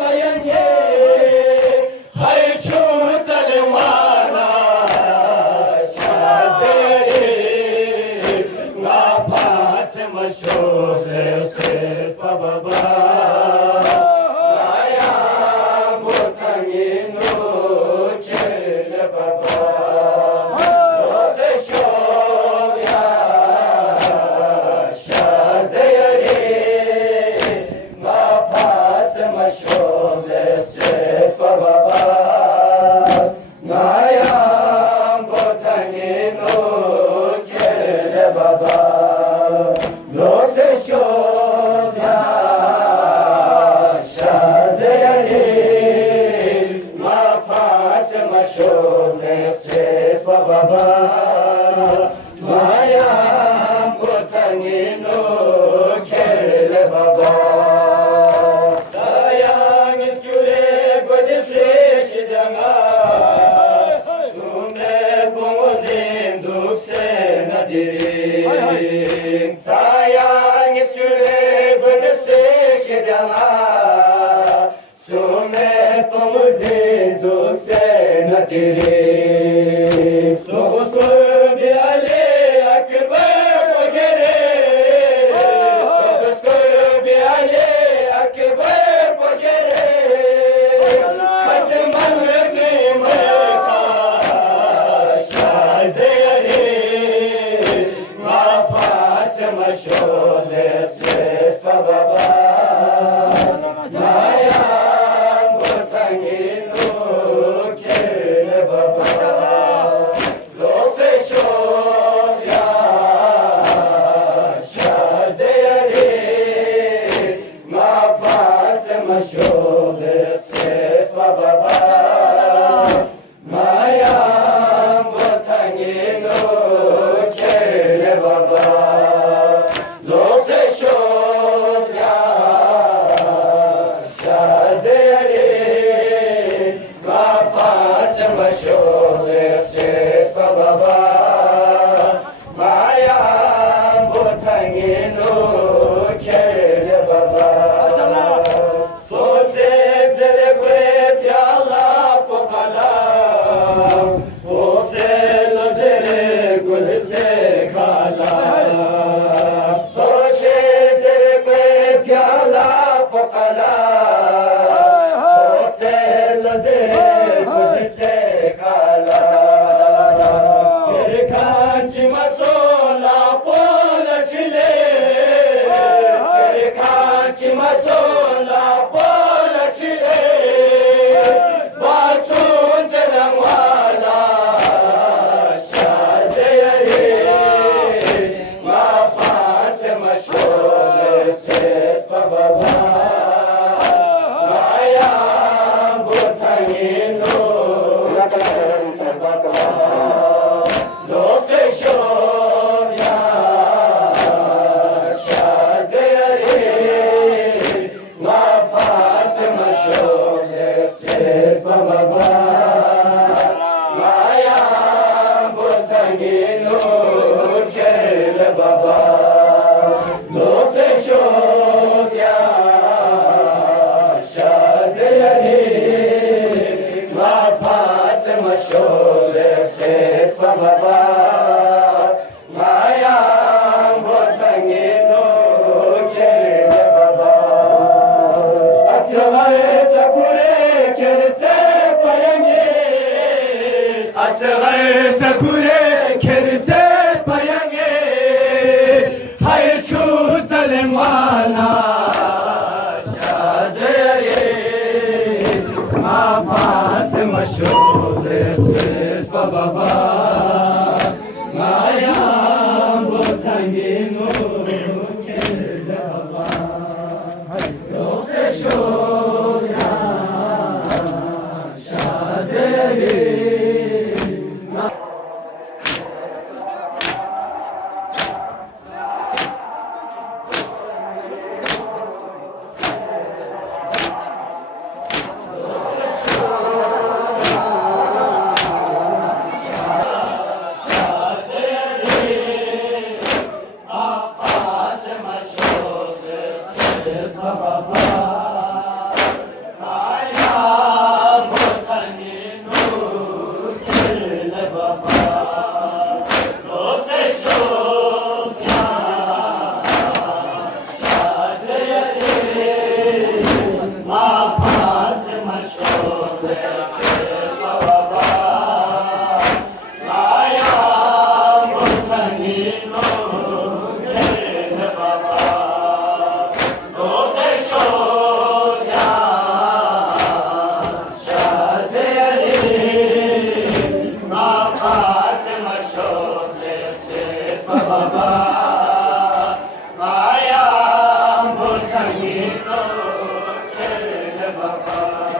payange hay chu talmana shazere na pas mashur se baba aya mutangino chele baba rose shozya shazere na pas mashur se baba aya mutangino chele baba rose shozya shazere na pas mashur se baba aya mutangino chele baba Dayang iskule godise shidanga Sumne pongozin dukse nadiri Dayang iskule godise shidanga Sumne pongozin dukse nadiri Sogus ko biale akbar pogere Sogus ko biale akbar pogere Kasman zimre ka shazere ma fas mashol ses baba maya botangino kele baba Lose shozya shazere ma fas mashol ses baba maya botangino kele baba Lose shozya shazere ma fas mashol ses baba maya botangino kele baba Sose zere kwet yalla pokala Ose lo zere gul se kala Sose zere kwet yalla pokala Ose lo zere gul se kala Kirkanchi masola pola chile Kirkanchi masola pola chile Batun zelangwala shazere ma fas mashol ses baba maya botangino Lose shozya shazere ma fas mashol ses baba maya botangino kele baba Lose shozya shazere ma fas mashol ses baba maya botangino kele baba Asgare sakure kerse payange Asgare sakure kerse payange Hayır şu zalimana şazere ma fas mashul ses baba maya botangino kele baba Lose shozya shazere Nino